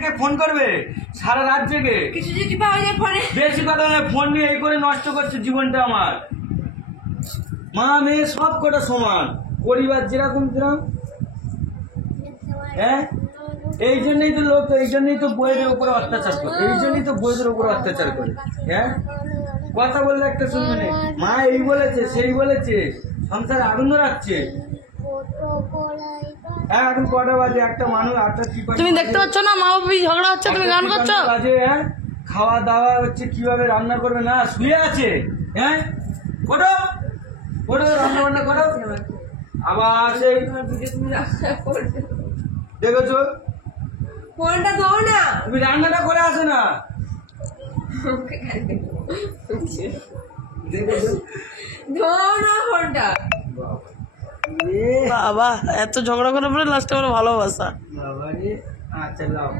থেকে ফোন করবে সারা রাত জেগে। কিছু যদি পাওয়া যায় ফোনে। বেশি কথা নয়, ফোন নিয়ে এই করে নষ্ট করছে জীবনটা আমার। মা মেয়ে সব কটা সমান, পরিবার যেরকম যেরকম। হ্যাঁ, এই জন্যই তো লোক, এই জন্যই তো বইয়ের উপরে অত্যাচার করে, এই জন্যই তো বইয়ের উপরে অত্যাচার করে। হ্যাঁ, কথা বললে একটা শুনবে না, মা এই বলেছে সেই বলেছে, সংসার আগুন রাখছে। হ্যাঁ, এখন কটা বাজে? একটা মানুষ আটটা তুমি দেখতে পাচ্ছ না মা বাবা ঝগড়া হচ্ছে, তুমি গান করছো। বাজে। হ্যাঁ, খাওয়া দাওয়া হচ্ছে, কিভাবে রান্না করবে না, শুয়ে আছে। হ্যাঁ, ওঠো ওঠো, রান্না বান্না করো। আবার সেই দেখেছো, ফোনটা দাও না, তুমি রান্নাটা করে আসো না। দেখেছো, দাও না ফোনটা। এ বাবা এত ঝগড়া করে পরে লাস্টে আমার ভালোবাসা। বাবা রে, আচ্ছা লাও।